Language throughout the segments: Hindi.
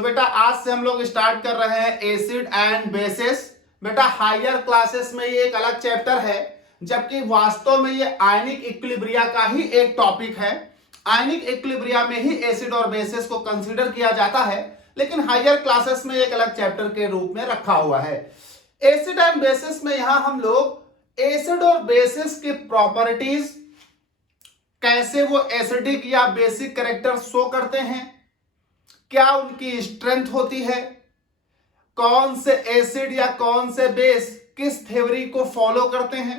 तो बेटा आज से हम लोग स्टार्ट कर रहे हैं एसिड एंड बेसिस। बेटा हायर क्लासेस में ये एक अलग चैप्टर है, जबकि वास्तव में ये आयनिक इक्विलिब्रिया का ही एक टॉपिक है। आयनिक इक्विलिब्रिया में ही एसिड और बेसिस को कंसीडर किया जाता है, लेकिन हायर क्लासेस में एक अलग चैप्टर के रूप में रखा हुआ है। एसिड एंड बेसिस में यहां हम लोग एसिड और बेसिस की प्रॉपर्टीज, कैसे वो एसिडिक या बेसिक कैरेक्टर शो करते हैं, क्या उनकी स्ट्रेंथ होती है, कौन से एसिड या कौन से बेस किस थ्योरी को फॉलो करते हैं।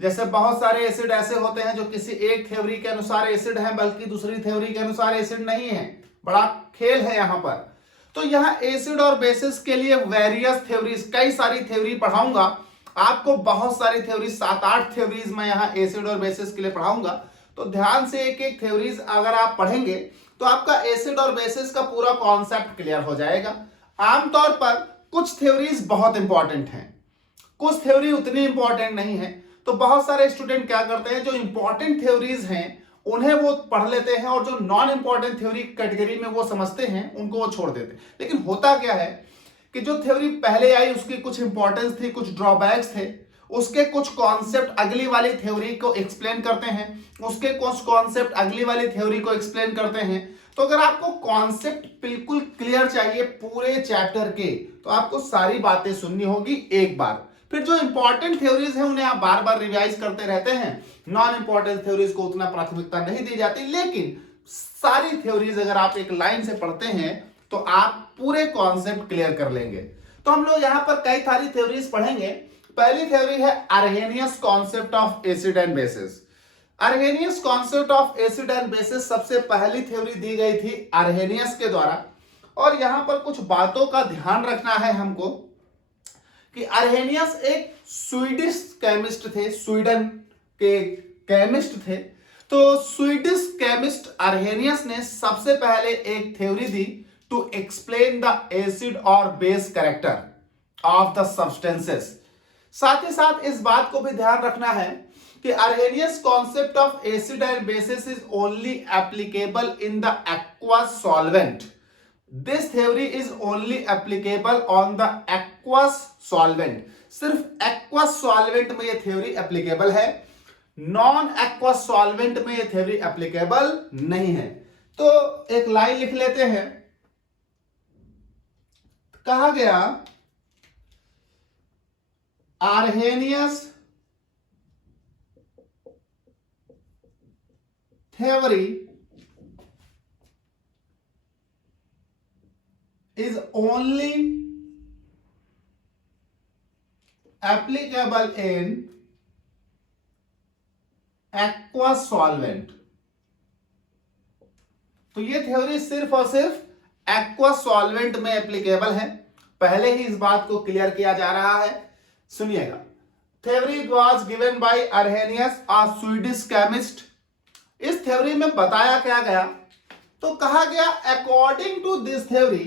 जैसे बहुत सारे एसिड ऐसे होते हैं जो किसी एक थ्योरी के अनुसार एसिड हैं, बल्कि दूसरी थ्योरी के अनुसार एसिड नहीं है। बड़ा खेल है यहां पर। तो यहां एसिड और बेसिस के लिए वेरियस थ्योरीज, कई सारी थ्योरी पढ़ाऊंगा आपको, बहुत सारी थ्योरीज, 7-8 थ्योरीज मैं यहां एसिड और बेसिस के लिए पढ़ाऊंगा। तो ध्यान से एक एक थ्योरीज अगर आप पढ़ेंगे तो आपका एसिड और बेसिस का पूरा कॉन्सेप्ट क्लियर हो जाएगा। आमतौर पर कुछ थ्योरीज बहुत इंपॉर्टेंट हैं, कुछ थ्योरी उतनी इंपॉर्टेंट नहीं है। तो बहुत सारे स्टूडेंट क्या करते हैं, जो इंपॉर्टेंट थ्योरीज हैं उन्हें वो पढ़ लेते हैं, और जो नॉन इंपॉर्टेंट थ्योरी कैटेगरी में वो समझते हैं उनको वो छोड़ देते हैं। लेकिन होता क्या है कि जो थ्योरी पहले आई उसकी कुछ इंपॉर्टेंस थी, कुछ ड्रॉबैक्स थे, उसके कुछ कॉन्सेप्ट अगली वाली थ्योरी को एक्सप्लेन करते हैं, उसके कुछ कॉन्सेप्ट अगली वाली थ्योरी को एक्सप्लेन करते हैं। तो अगर आपको कॉन्सेप्ट बिल्कुल क्लियर चाहिए पूरे चैप्टर के, तो आपको सारी बातें सुननी होगी एक बार। फिर जो इंपॉर्टेंट थ्योरीज हैं उन्हें आप बार बार रिवाइज करते रहते हैं। नॉन इंपॉर्टेंट थ्योरीज को उतना प्राथमिकता नहीं दी जाती, लेकिन सारी थ्योरीज अगर आप एक लाइन से पढ़ते हैं तो आप पूरे कॉन्सेप्ट क्लियर कर लेंगे। तो हम लोग यहां पर कई सारी थ्योरीज पढ़ेंगे। पहली थ्योरी है Arrhenius concept of acid and bases. Arrhenius concept of acid and bases सबसे पहली थ्योरी दी गई थी अर्हेनियस के द्वारा। और यहां पर कुछ बातों का ध्यान रखना है हमको कि अर्हेनियस एक स्वीडिश केमिस्ट थे, स्वीडन के केमिस्ट थे। तो स्वीडिश केमिस्ट अर्हेनियस ने सबसे पहले एक थ्योरी दी टू एक्सप्लेन द एसिड और base character of the substances. साथ ही साथ इस बात को भी ध्यान रखना है कि Arrhenius concept of acid and bases is only applicable in the aqueous solvent. This theory is only applicable on the aqueous solvent. सिर्फ एक्वस सॉल्वेंट में यह थ्योरी एप्लीकेबल है, नॉन एक्वस सॉल्वेंट में यह थ्योरी एप्लीकेबल नहीं है। तो एक लाइन लिख लेते हैं। कहा गया अर्हेनियस theory is only applicable in aqueous solvent। तो ये थ्योरी सिर्फ और सिर्फ एक्वस सॉल्वेंट में एप्लीकेबल है। पहले ही इस बात को क्लियर किया जा रहा है, सुनिएगा। Theory was given by Arrhenius, a Swedish chemist. इस थ्योरी में बताया क्या गया, तो कहा गया अकॉर्डिंग टू दिस थ्योरी,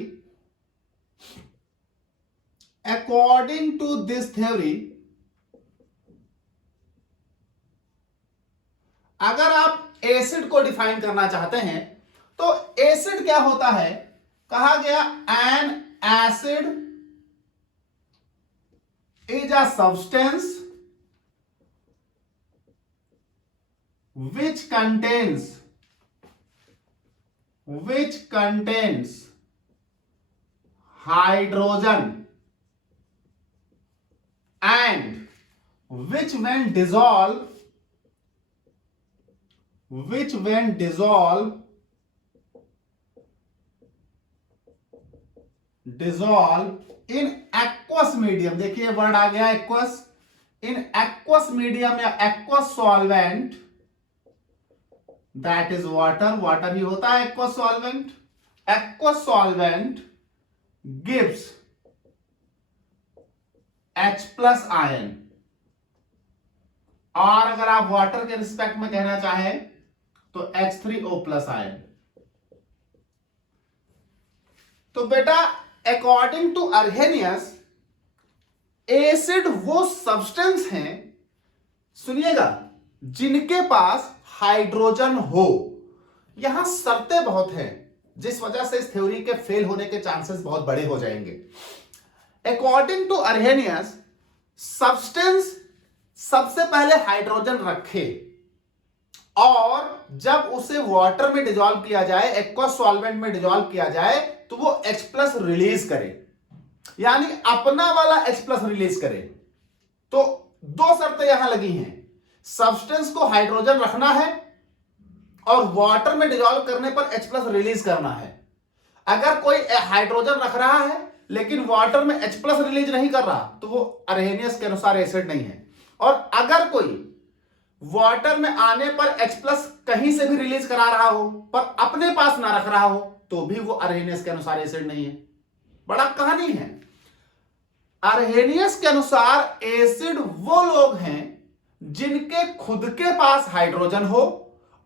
अगर आप एसिड को डिफाइन करना चाहते हैं तो एसिड क्या होता है। कहा गया N acid is a substance which contains hydrogen and which when dissolve in aqueous medium। देखिए वर्ड आ गया aqueous, in aqueous medium या aqueous solvent, that is water. Water ही होता है aqueous solvent. Aqueous solvent gives H+ ion, और अगर आप वाटर के रिस्पेक्ट में कहना चाहें तो H3O+ आयन। तो बेटा अकॉर्डिंग टू अर्हेनियस एसिड वो सब्सटेंस हैं, सुनिएगा, जिनके पास हाइड्रोजन हो। यहां शर्तें बहुत हैं, जिस वजह से इस थ्योरी के फेल होने के चांसेस बहुत बड़े हो जाएंगे। अकॉर्डिंग टू अर्हेनियस, सब्सटेंस सबसे पहले हाइड्रोजन रखे और जब उसे वाटर में डिसॉल्व किया जाए, एक्वस सॉल्वेंट में डिसॉल्व किया जाए, तो वो H+ रिलीज करे, यानी अपना वाला H+ रिलीज करे। तो दो शर्तें यहां लगी हैं, सब्सटेंस को हाइड्रोजन रखना है और वाटर में डिसॉल्व करने पर H+ रिलीज करना है। अगर कोई हाइड्रोजन रख रहा है लेकिन वाटर में H+ रिलीज नहीं कर रहा तो वो अर्हेनियस के अनुसार एसिड नहीं है। और अगर कोई वाटर में आने पर H+ कहीं से भी रिलीज करा रहा हो पर अपने पास ना रख रहा हो तो भी वो अर्हेनियस के अनुसार एसिड नहीं है। बड़ा कहानी है। अर्हेनियस के अनुसार एसिड वो लोग हैं जिनके खुद के पास हाइड्रोजन हो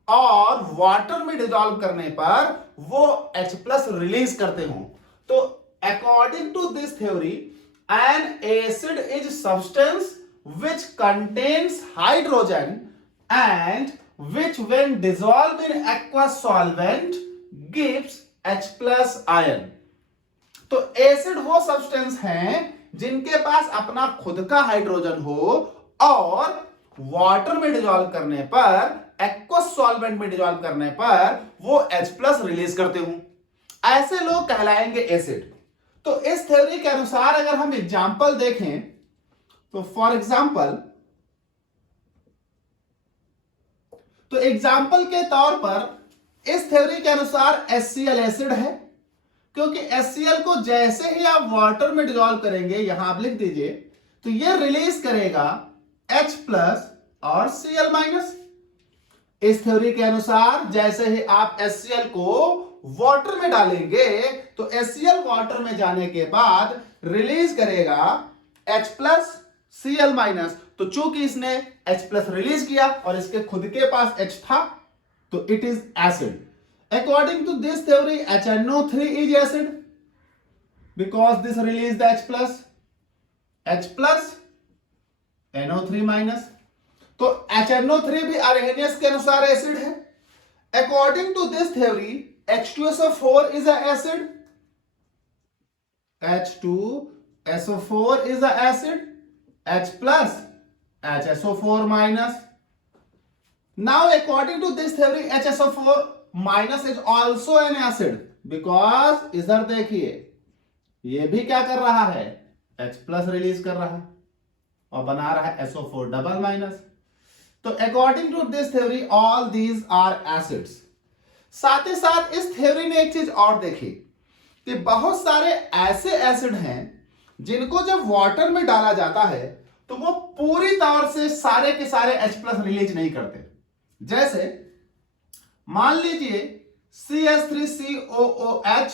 और वाटर में डिसॉल्व करने पर वो H+ रिलीज करते हो। तो according to this theory, an acid is substance which contains hydrogen and which when dissolved in aqueous solvent gives H+ ion। तो एसिड वो सब्सटेंस हैं जिनके पास अपना खुद का हाइड्रोजन हो और वाटर में डिसॉल्व करने पर, एक्वस सॉल्वेंट में डिसॉल्व करने पर वो H+ रिलीज करते हो। ऐसे लोग कहलाएंगे एसिड। तो इस थ्योरी के अनुसार अगर हम एग्जांपल देखें तो फॉर एग्जाम्पल, तो एग्जाम्पल के तौर पर इस थ्योरी के अनुसार HCl एसिड है, क्योंकि HCl को जैसे ही आप वाटर में डिसॉल्व करेंगे, यहां आप लिख दीजिए, तो ये रिलीज करेगा H+ और Cl-। इस थ्योरी के अनुसार जैसे ही आप HCl को वाटर में डालेंगे तो HCl वाटर में जाने के बाद रिलीज करेगा H+ Cl-। तो चूंकि इसने H+ रिलीज किया और इसके खुद के पास H था तो it is acid. According to this theory HNO3 is acid because this release the H+ NO3-। तो HNO3 भी अर्हेनियस के अनुसार एसिड है। According to this theory H2SO4 is a acid, H2SO4 is a acid, H+ HSO4-। Now according to this theory HSO4- is also an acid because इधर देखिए ये भी क्या कर रहा है, H+ रिलीज कर रहा है और बना रहा है SO4-। तो according to this theory all these are acids। साथ ही साथ इस थ्योरी ने एक चीज और देखी कि बहुत सारे ऐसे एसिड हैं जिनको जब वाटर में डाला जाता है तो वो पूरी तौर से सारे के सारे H+ रिलीज नहीं करते। जैसे मान लीजिए CH3COOH,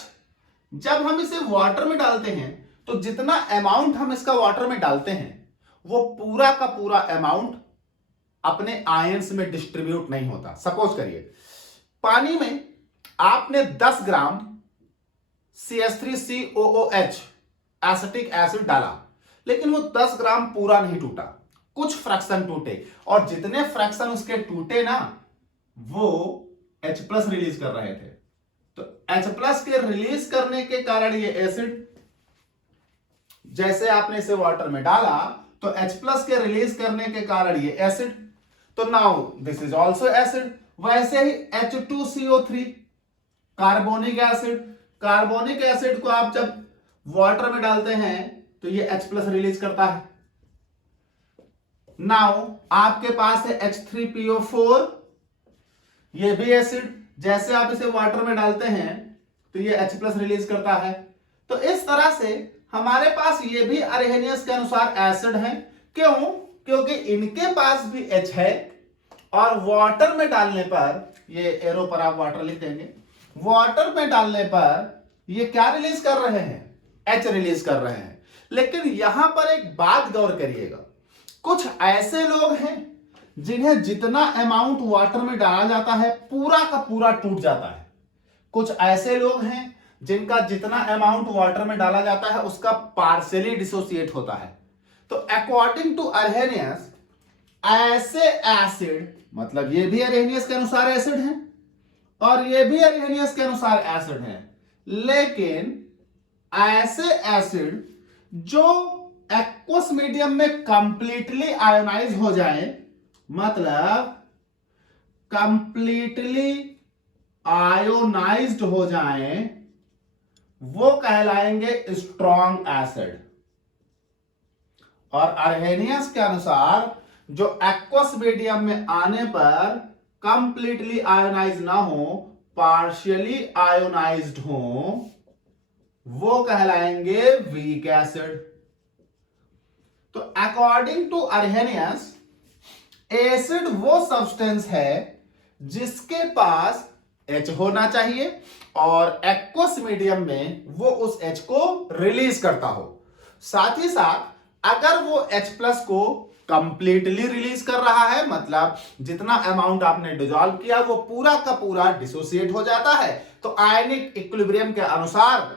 जब हम इसे वाटर में डालते हैं तो जितना अमाउंट हम इसका वाटर में डालते हैं वो पूरा का पूरा अमाउंट अपने आयंस में डिस्ट्रीब्यूट नहीं होता। सपोज करिए पानी में आपने 10 ग्राम CH3COOH एसिटिक एसिड डाला, लेकिन वो 10 ग्राम पूरा नहीं टूटा, कुछ फ्रैक्शन टूटे और जितने फ्रैक्शन उसके टूटे ना वो H+ रिलीज कर रहे थे। तो H+ के रिलीज करने के कारण ये एसिड, जैसे आपने इसे वाटर में डाला तो H+ के रिलीज करने के कारण ये एसिड, तो now this is also acid. वैसे ही H2CO3 carbonic acid, carbonic acid को आप जब वाटर में डालते हैं तो ये H+ रिलीज करता है। नाउ आपके पास है H3PO4, ये भी एसिड, जैसे आप इसे वाटर में डालते हैं तो ये H+ रिलीज करता है। तो इस तरह से हमारे पास ये भी अर्हेनियस के अनुसार एसिड है। क्यों? क्योंकि इनके पास भी H है और वाटर में डालने पर, ये एरो पर आप वाटर लिख देंगे, वाटर में डालने पर ये क्या रिलीज कर रहे हैं, H रिलीज कर रहे हैं। लेकिन यहां पर एक बात गौर करिएगा, कुछ ऐसे लोग हैं जिन्हें जितना अमाउंट वाटर में डाला जाता है पूरा का पूरा टूट जाता है। कुछ ऐसे लोग हैं जिनका जितना अमाउंट वाटर में डाला जाता है उसका पार्शियली डिसोसिएट होता है। तो अकॉर्डिंग टू अर्हेनियस ऐसे एसिड, मतलब ये भी अर्हेनियस के अनुसार एसिड है और ये भी अरहेनियस के अनुसार एसिड है, लेकिन ऐसे एसिड जो एक्वस मीडियम में कंप्लीटली आयोनाइज हो जाए, मतलब कंप्लीटली आयोनाइज्ड हो जाएं, वो कहलाएंगे स्ट्रॉन्ग एसिड। और अरहेनियस के अनुसार जो एक्वस मीडियम में आने पर कंप्लीटली आयोनाइज ना हो, पार्शियली आयोनाइज्ड हो, वो कहलाएंगे वीक एसिड। तो अकॉर्डिंग टू अरहेनियस, एसिड वो सब्सटेंस है जिसके पास H होना चाहिए और एक्वस मीडियम में वो उस H को रिलीज करता हो। साथ ही साथ अगर वो H+ को कंप्लीटली रिलीज कर रहा है, मतलब जितना अमाउंट आपने डिसॉल्व किया वो पूरा का पूरा डिसोसिएट हो जाता है, तो आयनिक इक्विलिब्रियम के अनुसार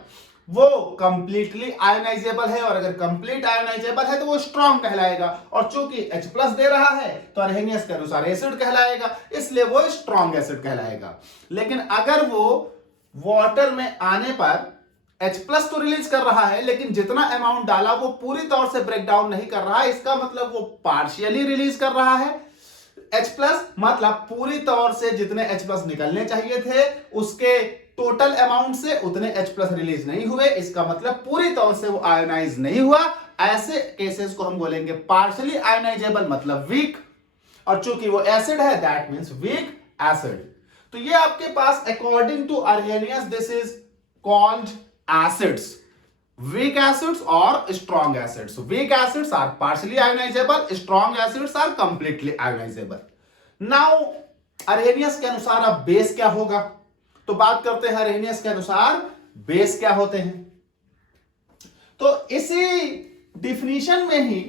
वो कंप्लीटली आयोनाइजेबल है, और अगर कंप्लीट आयोनाइजेबल है तो वो स्ट्रॉन्ग कहलाएगा। और चूंकि H+ दे रहा है तो अरहेनियस के अनुसार एसिड कहलाएगा, इसलिए वो स्ट्रॉन्ग एसिड कहलाएगा। लेकिन अगर वो वाटर में आने पर H+ तो रिलीज कर रहा है, लेकिन जितना अमाउंट डाला वो पूरी तौर से ब्रेक डाउन नहीं कर रहा है, इसका मतलब वो पार्शियली रिलीज कर रहा है। H+ मतलब पूरी तौर से जितने H+ निकलने चाहिए थे उसके टोटल अमाउंट से उतने H+ रिलीज नहीं हुए, इसका मतलब पूरी तौर से वो आयोनाइज नहीं हुआ। ऐसे केसेस को हम बोलेंगे पार्शियली आयोनाइजेबल, मतलब वीक। और चूंकि वो एसिड है, दैट मींस वीक एसिड। तो ये आपके पास according to Arrhenius this is called acids, weak acids or strong acids. Weak acids are partially ionizable, strong acids are completely ionizable. Now Arrhenius के अनुसार अब बेस क्या होगा, तो बात करते हैं अरहेनियस के अनुसार बेस क्या होते हैं। तो इसी डिफिनीशन में ही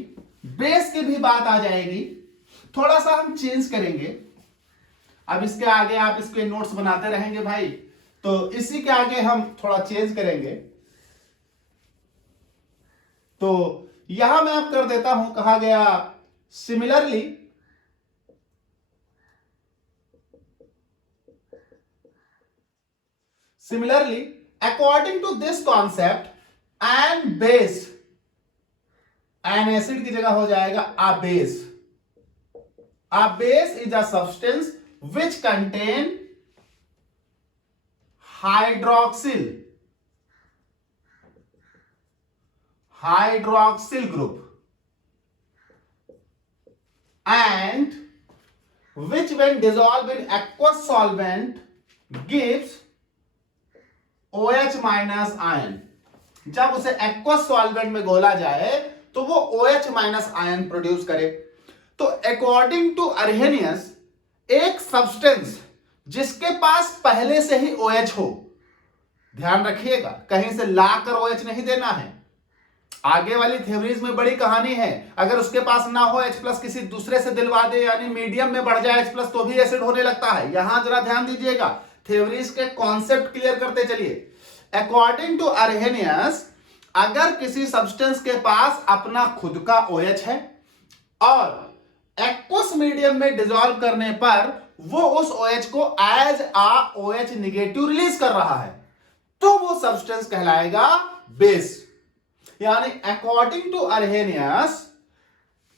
बेस की भी बात आ जाएगी, थोड़ा सा हम चेंज करेंगे। अब इसके आगे आप इसके नोट्स बनाते रहेंगे भाई, तो इसी के आगे हम थोड़ा चेंज करेंगे। तो यहां मैं अब कर देता हूं, कहा गया similarly according to this concept an base, an acid की जगह हो जाएगा a base. A base is a substance which contain hydroxyl group and which when dissolved in aqueous solvent gives OH minus ion। जब उसे aqueous solvent में घोला जाए तो वो OH minus ion प्रोड्यूस करे। तो अकॉर्डिंग टू अरहेनियस, एक सब्सटेंस जिसके पास पहले से ही OH हो, ध्यान रखिएगा कहीं से लाकर OH नहीं देना है, आगे वाली थ्योरीज में बड़ी कहानी है। अगर उसके पास ना हो H+ किसी दूसरे से दिलवा दे, यानी मीडियम में बढ़ जाए H+ तो भी एसिड होने लगता है। यहां जरा ध्यान दीजिएगा, थ्योरीज के कॉन्सेप्ट क्लियर करते चलिए। अकॉर्डिंग टू अरहेनियस, अगर किसी सब्सटेंस के पास अपना खुद का OH है और एक्वस मीडियम में डिसॉल्व करने पर वो उस OH को as a OH negative release कर रहा है, तो वो सब्सटेंस कहलाएगा बेस। यानी अकॉर्डिंग टू अरहेनियस,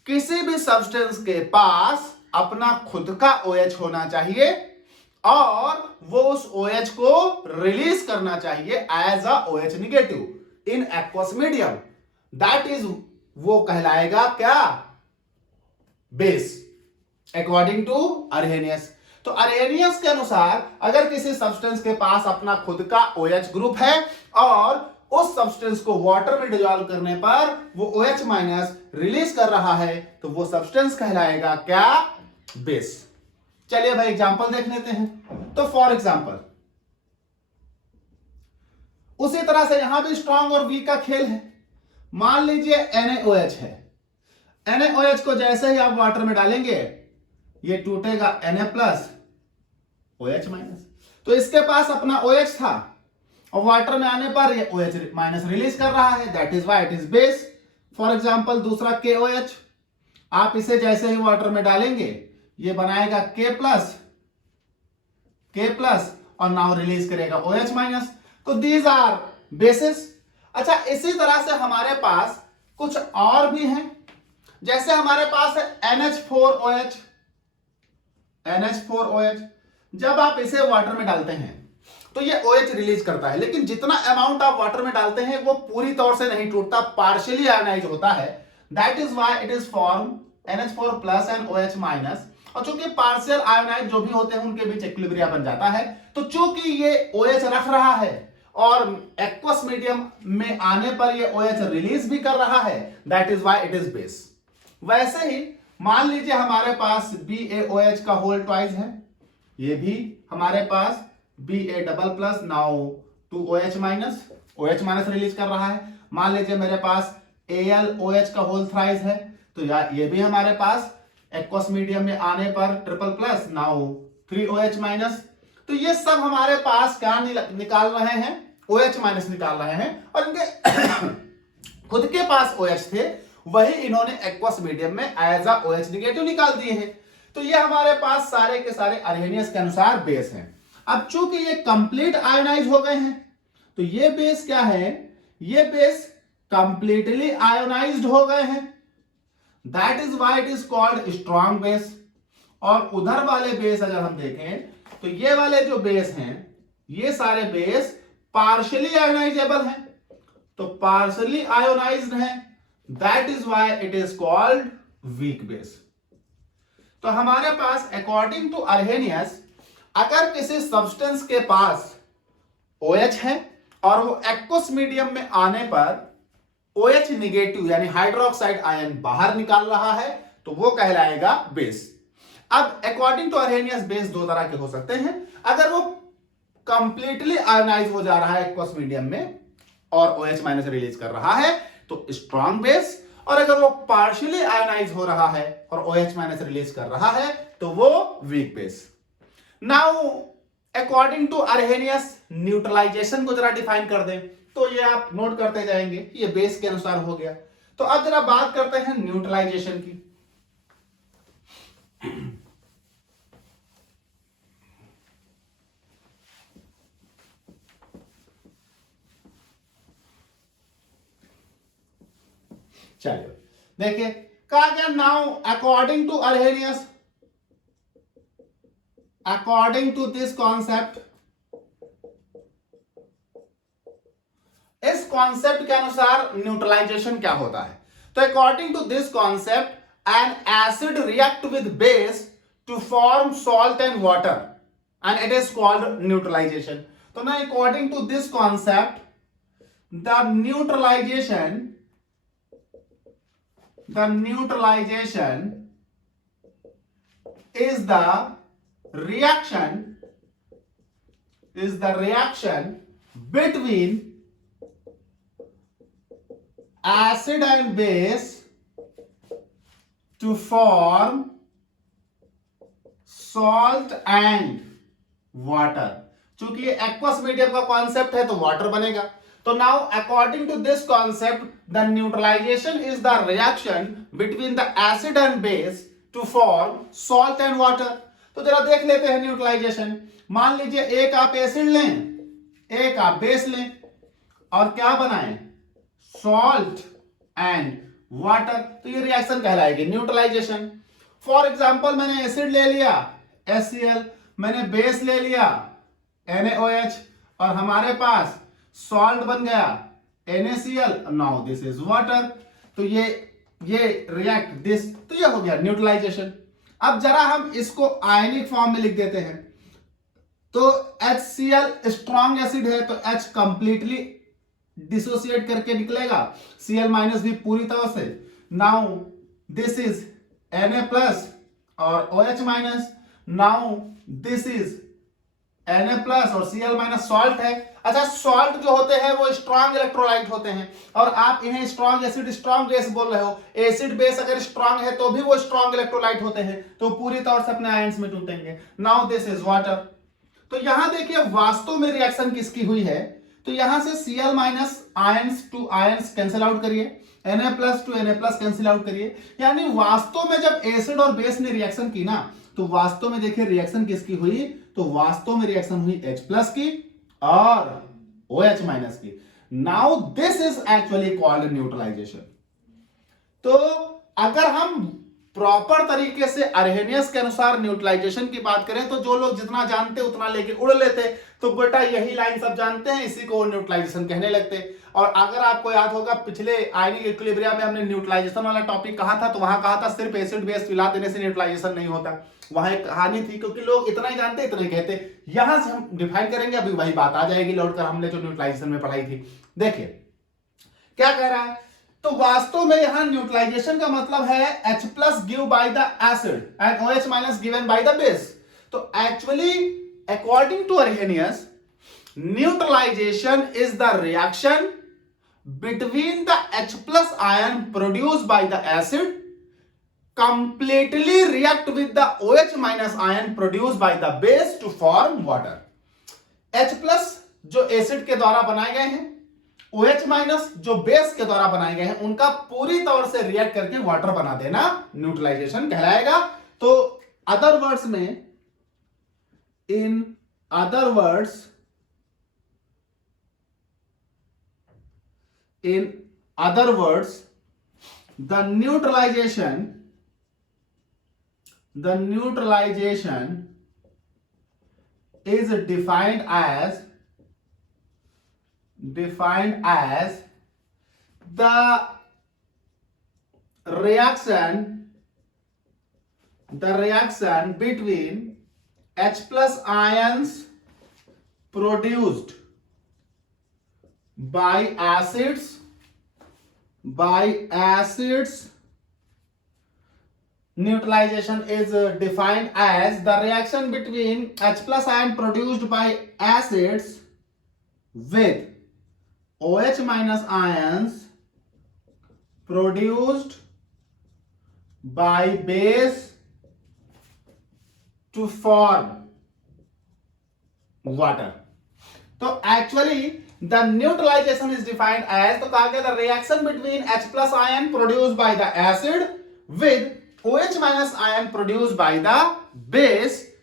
किसी भी सब्सटेंस के पास अपना खुद का OH होना चाहिए और वो उस OH को रिलीज करना चाहिए as a OH negative in aqueous medium, that is वो कहलाएगा क्या, बेस, अकॉर्डिंग टू अरहेनियस। तो अरहेनियस के अनुसार अगर किसी सब्सटेंस के पास अपना खुद का OH ग्रुप है और उस सब्सटेंस को वाटर में डिसॉल्व करने पर वो OH माइनस रिलीज कर रहा है, तो वो सब्सटेंस कहलाएगा क्या, बेस। चलिए भाई एग्जांपल देख लेते हैं। तो फॉर एग्जांपल उसी तरह से यहां भी स्ट्रॉन्ग और वीक का खेल है। मान लीजिए NaOH है, NaOH को जैसे ही आप वाटर में डालेंगे ये टूटेगा Na+ OH माइनस, तो इसके पास अपना OH था और वाटर में आने पर ये OH माइनस रिलीज कर रहा है, that is why it is base. For example दूसरा KOH, आप इसे जैसे ही वाटर में डालेंगे ये बनाएगा K+ और नाउ रिलीज करेगा OH माइनस। तो दीज आर बेसिस। अच्छा, इसी तरह से हमारे पास कुछ और भी हैं, जैसे हमारे पास है NH4OH। NH4OH जब आप इसे वाटर में डालते हैं तो ये OH रिलीज करता है, लेकिन जितना अमाउंट आप वाटर में डालते हैं वो पूरी तौर से नहीं टूटता, पार्शियली आयोनाइज होता है। That is why it is form NH4 plus and OH minus. और चूंकि पार्शियल आयोनाइज जो भी होते हैं उनके बीच इक्विलिब्रिया बन जाता है, तो चूंकि ये OH रख रहा है और एक्वस मीडियम में आने पर ये OH रिलीज भी कर रहा है, that is why it is base. वैसे ही मान लीजिए हमारे पास BaOH का होल ट्वाइस है, ये भी हमारे पास Ba double plus now 2OH minus, OH minus release कर रहा है। मान लीजिए मेरे पास AlOH का होल थ्राइस है, तो ये भी हमारे पास एक्वस मीडियम में आने पर triple plus now 3OH minus. तो ये सब हमारे पास क्या निकाल रहे हैं, OH माइनस निकाल रहे हैं, और इनके खुद के पास OH थे, वही इन्होंने एक्वस मीडियम में एज अ OH निगेटिव निकाल दिए हैं। तो ये हमारे पास सारे के सारे अरहेनियस के अनुसार बेस हैं। अब चूंकि ये कंप्लीट आयोनाइज हो गए हैं, तो ये बेस क्या है, ये बेस कंप्लीटली आयोनाइज्ड हो गए हैं, that is why it is called strong base. और उधर वाले बेस अगर हम देखें तो ये वाले जो बेस हैं, ये सारे बेस पार्शियली आयोनाइजेबल हैं, तो पार्शियली आयोनाइज्ड हैं, that is why it is called weak base. तो हमारे पास अकॉर्डिंग टू अरहेनियस, अगर किसी सब्सटेंस के पास OH है और वो एक्वस मीडियम में आने पर OH निगेटिव यानी हाइड्रोक्साइड आयन बाहर निकाल रहा है, तो वो कहलाएगा बेस। अब अकॉर्डिंग टू अरहेनियस बेस दो तरह के हो सकते हैं। अगर वो कंप्लीटली आयोनाइज हो जा रहा है एक्वस मीडियम में और OH माइनस रिलीज कर रहा है तो स्ट्रॉन्ग बेस, और अगर वो पार्शियली आयोनाइज हो रहा है और OH माइनस रिलीज कर रहा है तो वो weak base. Now according to Arrhenius neutralization को जरा डिफाइन कर दें, तो ये आप नोट करते जाएंगे, ये बेस के अनुसार हो गया। तो अब जरा बात करते हैं न्यूट्रलाइजेशन की। चलिए देखिए, कहा गया now according to Arrhenius, according to this concept, इस कॉन्सेप्ट के अनुसार न्यूट्रलाइजेशन क्या होता है। तो according to this concept an acid react with base to form salt and water and it is called neutralization. तो ना according to this concept the neutralization is the reaction between acid and base to form salt and water। चूंकि ये एक्वस मीडियम का कॉन्सेप्ट है तो वाटर बनेगा। तो now according to this concept the neutralization is the reaction between the acid and base to form salt and water. तो जरा देख लेते हैं न्यूट्रलाइजेशन। मान लीजिए एक आप एसिड लें, एक आप बेस लें, और क्या बनाएं, सॉल्ट एंड वाटर, तो ये रिएक्शन कहलाएगी न्यूट्रलाइजेशन। फॉर एग्जांपल मैंने एसिड ले लिया HCl, मैंने बेस ले लिया NaOH, और हमारे पास सॉल्ट बन गया NaCl, now this is water. तो ये रिएक्ट दिस, तो ये हो गया न्यूट्रलाइजेशन। अब जरा हम इसको आयनिक फॉर्म में लिख देते हैं। तो HCl स्ट्रॉन्ग एसिड है तो H कंप्लीटली डिसोसिएट करके निकलेगा, Cl माइनस भी पूरी तरह से। Now this is Na plus और OH minus, now this is Na plus और Cl माइनस सॉल्ट है। अच्छा, सॉल्ट जो होते हैं वो स्ट्रॉन्ग इलेक्ट्रोलाइट होते हैं, और आप इन्हें स्ट्रॉन्ग एसिड स्ट्रॉन्ग बेस बोल रहे हो। एसिड बेस अगर स्ट्रॉन्ग है तो भी वो स्ट्रॉन्ग इलेक्ट्रोलाइट होते हैं, तो पूरी तौर से अपने आयंस में टूटेंगे। Now this is water. तो यहां देखिए वास्तव में रिएक्शन किसकी हुई है। तो यहां से Cl minus ions to ions cancel out करिए, Na plus to Na plus cancel out करिए। यानी वास्तव में जब एसिड और बेस ने रिएक्शन की ना, तो वास्तव में देखिए रिएक्शन किसकी हुई, तो वास्तव में रिएक्शन हुई H+ की और OH- की। Now this is actually called neutralization. तो अगर हम प्रॉपर तरीके से अर्हेनियस के अनुसार न्यूट्रलाइजेशन की बात करें तो जो लोग जितना जानते उतना लेके उड़ लेते, तो बेटा यही लाइन सब जानते हैं, इसी को न्यूट्रलाइजेशन कहने लगते। और अगर आपको याद होगा पिछले आयनिक इक्विलिब्रियम में हमने न्यूट्रलाइजेशन वाला टॉपिक कहा था, तो वहां कहा था सिर्फ एसिड बेस मिला देने से न्यूट्रलाइजेशन नहीं होता। वहां एक कहानी थी, क्योंकि लोग इतना ही जानते इतना ही कहते। यहां से हम डिफाइन करेंगे, अभी वही बात आ जाएगी लौटकर, हमने जो न्यूट्रलाइजेशन में पढ़ाई थी। देखिए क्या कह रहा है, तो वास्तव में यहां न्यूट्रलाइजेशन का मतलब है H+ give by the acid and OH- given by the base. तो actually according to Arrhenius, neutralisation is the reaction between the H+ ion produced by the acid completely react with the OH- ion produced by the base to form water. H+ जो एसिड के द्वारा बनाए गए हैं, OH- जो बेस के द्वारा बनाए गए हैं, उनका पूरी तौर से रिएक्ट करके वाटर बना देना न्यूट्रलाइजेशन कहलाएगा। तो अदर वर्ड्स में, in other words the neutralization is defined as the reaction between H+ ions produced by acids neutralization is defined as the reaction between H+ ion produced by acids with OH- ions produced by base to form water. तो actually the neutralization is defined as, तो कहा गया the reaction between H+ ion produced by the acid with OH- ion produced by the base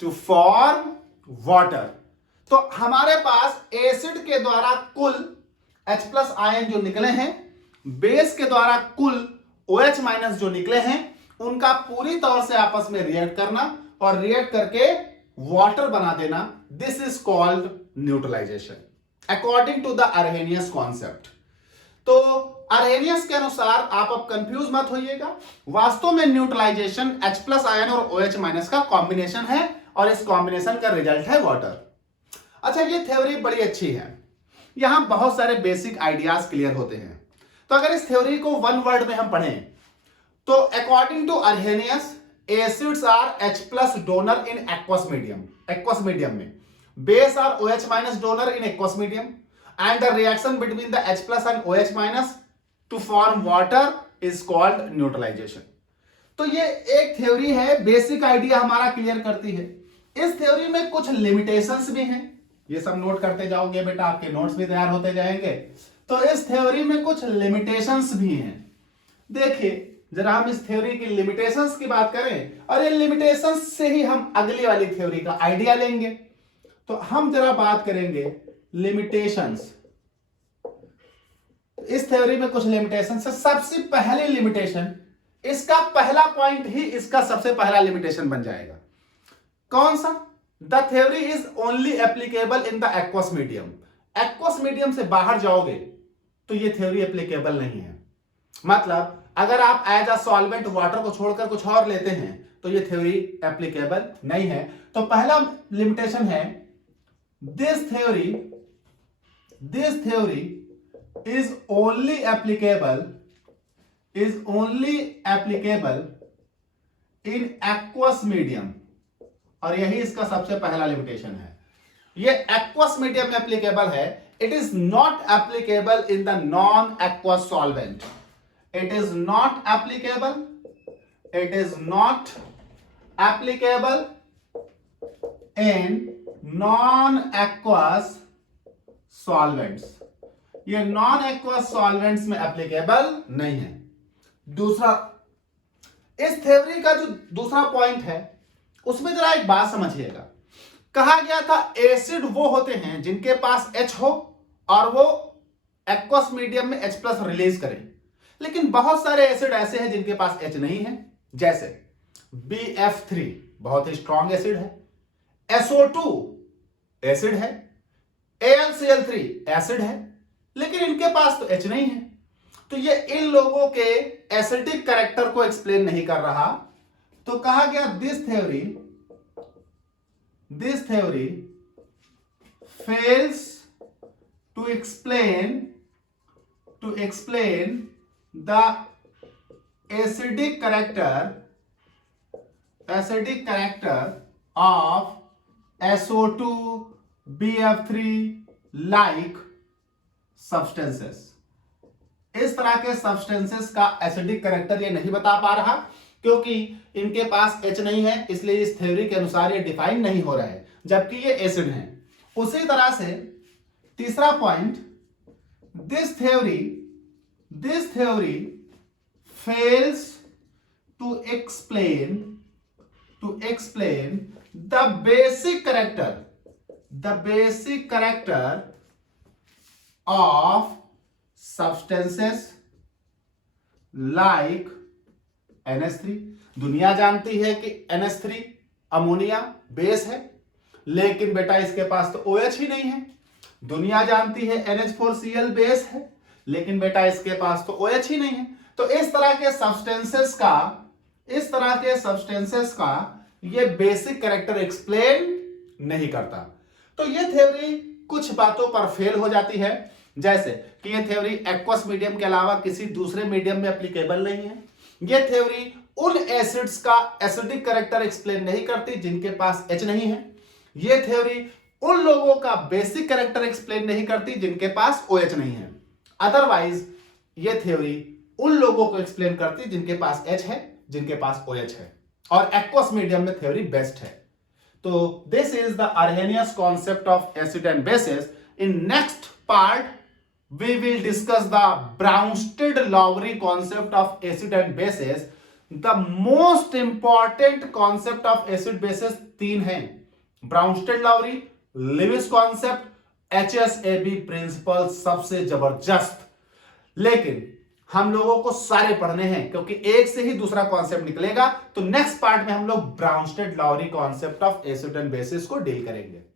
to form water. तो हमारे पास एसिड के द्वारा कुल H+ आयन जो निकले हैं, बेस के द्वारा कुल OH- जो निकले हैं, उनका पूरी तौर से आपस में रिएक्ट करना और रिएक्ट करके वाटर बना देना, this is called neutralisation according to the Arrhenius concept. तो अर्हेनियस के अनुसार आप अब कंफ्यूज मत होइएगा, वास्तव में न्यूट्रलाइजेशन H+ आयन और OH- का कॉम्बिनेशन है और इस कॉम्बिनेशन का रिजल्ट है वाटर। अच्छा, ये थ्योरी बड़ी अच्छी है, यहां बहुत सारे बेसिक आइडियाज क्लियर होते हैं। तो अगर इस थ्योरी को वन वर्ड में हम पढ़ें तो according to Arrhenius, acids are H+ donor in aqueous medium में, base are OH- donor in aqueous medium, and the reaction between the H+ and OH- to form water is called neutralization. तो ये एक थ्योरी है, बेसिक आइडिया हमारा क्लियर करती है। इस थ्योरी में कुछ लिमिटेशंस भी हैं, ये सब नोट करते जाओगे बेटा, आपके नोट्स भी तैयार होते जाएंगे। तो इस थ्योरी में कुछ लिमिटेशंस भी हैं। देखिए जरा हम इस थ्योरी की लिमिटेशंस की बात करें और इन लिमिटेशंस से ही हम अगली वाली थ्योरी का आइडिया लेंगे। तो हम जरा बात करेंगे लिमिटेशंस। इस थ्योरी में कुछ लिमिटेशन है। सबसे पहली लिमिटेशन, इसका पहला पॉइंट ही इसका सबसे पहला लिमिटेशन बन जाएगा। कौन सा? The theory is only applicable in the aqueous medium. Aqueous medium से बाहर जाओगे तो ये थ्योरी एप्लीकेबल नहीं है। मतलब अगर आप एज अ सॉल्वेंट वाटर को छोड़कर कुछ और लेते हैं तो ये थ्योरी एप्लीकेबल नहीं है। तो पहला लिमिटेशन है, this theory is only applicable in aqueous medium, और यही इसका सबसे पहला लिमिटेशन है। ये aqueous medium में एप्लीकेबल है, it is not applicable in the non-aqueous solvent. It is not applicable in non-aqueous solvents। ये नॉन एक्वस सॉल्वेंट्स में एप्लीकेबल नहीं है। दूसरा, इस थ्योरी का जो दूसरा पॉइंट है उसमें जरा एक बात समझिएगा। कहा गया था एसिड वो होते हैं जिनके पास H हो और वो एक्वस मीडियम में H+ रिलीज करें, लेकिन बहुत सारे एसिड ऐसे हैं जिनके पास H नहीं है, जैसे BF3 बहुत ही स्ट्रॉन्ग एसिड है, SO2 एसिड है, AlCl3 एसिड है, लेकिन इनके पास तो H नहीं है। तो ये इन लोगों के एसिडिक कैरेक्टर को एक्सप्लेन नहीं कर रहा। तो कहा गया this theory fails to explain the acidic character of SO2 BF3 like substances. इस तरह के सब्सटेंसेस का एसिडिक कैरेक्टर ये नहीं बता पा रहा, क्योंकि इनके पास H नहीं है, इसलिए इस थ्योरी के अनुसार ये डिफाइन नहीं हो रहा है, जबकि ये एसिड हैं। उसी तरह से तीसरा point, this theory fails to explain the basic character of substances like NH3। दुनिया जानती है कि NH3 अमोनिया बेस है, लेकिन बेटा इसके पास तो OH ही नहीं है। दुनिया जानती है NH4Cl बेस है, लेकिन बेटा इसके पास तो OH ही नहीं है। तो इस तरह के सब्सटेंसेस का ये बेसिक कैरेक्टर एक्सप्लेन नहीं करता। तो ये थ्योरी कुछ बातों पर फेल हो जाती है, जैसे कि ये थ्योरी एक्वस मीडियम के अलावा किसी दूसरे मीडियम में एप्लीकेबल नहीं है। ये थ्योरी उन एसिड्स का एसिडिक कैरेक्टर एक्सप्लेन नहीं करती जिनके पास H नहीं है। ये थ्योरी उन लोगों का बेसिक कैरेक्टर एक्सप्लेन नहीं करती जिनके पास OH नहीं है। अदरवाइज ये थ्योरी उन लोगों को एक्सप्लेन करती जिनके पास H है, जिनके पास OH है, और एक्वस मीडियम में थ्योरी बेस्ट है। तो this is the Arrhenius concept of acid and bases. In next part we will discuss the Bronsted-Lowry concept of acid and bases. The most important concept of acid bases तीन हैं: Bronsted-Lowry, Lewis concept, HSAB principle सबसे जबरदस्त। लेकिन हम लोगों को सारे पढ़ने हैं, क्योंकि एक से ही दूसरा कॉन्सेप्ट निकलेगा। तो नेक्स्ट पार्ट में हम लोग Bronsted-Lowry concept of acid and bases को डील करेंगे।